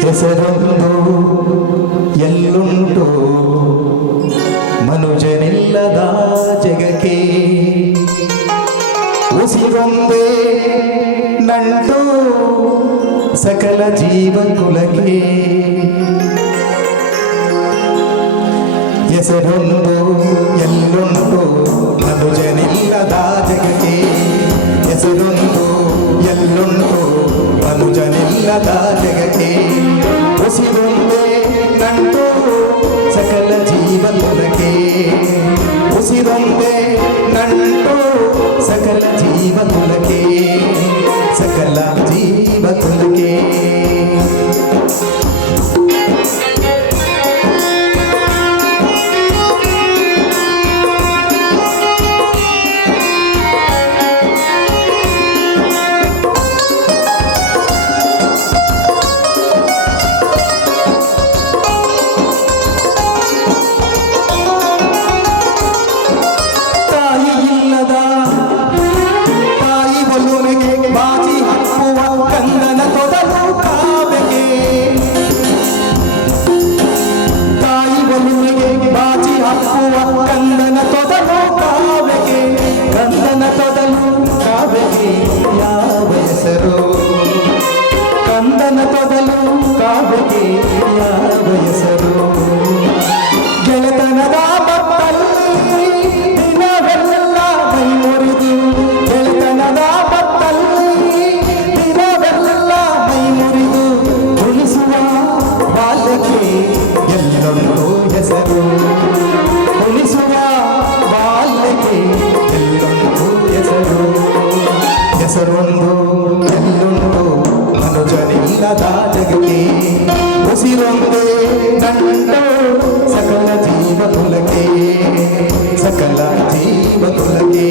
ಹೆಸರೊಂದು ಎಲ್ಲುಂಟು సకల జీవకులకే ಹೆಸರುಂಟು ಎಲ್ಲುಂಟು ಮನುಜನಿಲ್ಲದ ಜಗಕ್ಕೆ ಹೆಸರುಂಟು ಎಲ್ಲುಂಟು ಮನುಜನಿಲ್ಲದ ಜಗಕ್ಕೆ ಉಸಿರುಂದೇ ನಂಟು ಸಕಲ ಜೀವನುಲಕ್ಕೆ ಉಸಿರೊಂದೇ ನಂಟು ಸಕಲ ಜೀವನುಲಕ್ಕೆ ಹೆಸರೊಂದು ನಲ್ಲುಂಟು ಮನುಜನಿಲ್ಲದ ಜಗತಿ ಉಸಿರೊಂದೇ ನಂಟು ಸಕಲ ಜೀವ ತುಲಕೆ ಸಕಲ ಜೀವ ತುಲಕೆ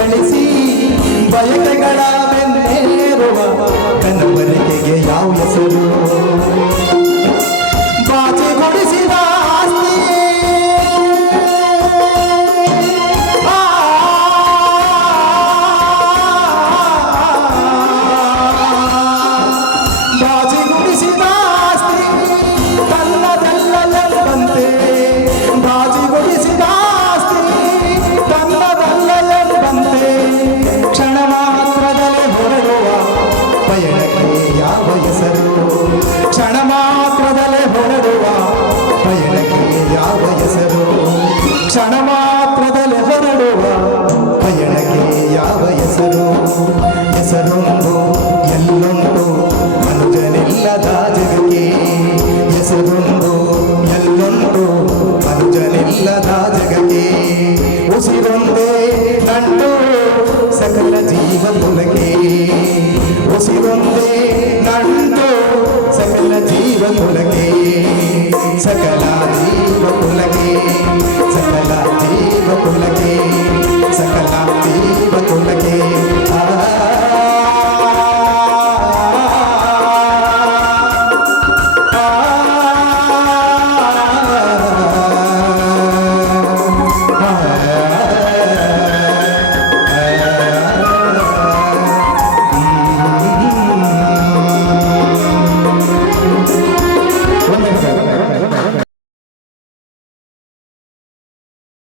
ಕಳಿಸಿ ಬಯಕೆಗಳ ಬೆನ್ನೇರುವ ನನ್ನ ಯಾವ ಹೆಸರು? ಉಸಿರೊಂದು ಎಲ್ಲೊಂದು ಅಂಜನಿಲ್ಲದ ಜಗತಿ ಉಸಿರೊಂದೇ ನಂಟು ಸಕಲ ಜೀವ ತುಲಕೆ ಉಸಿರೊಂದೇ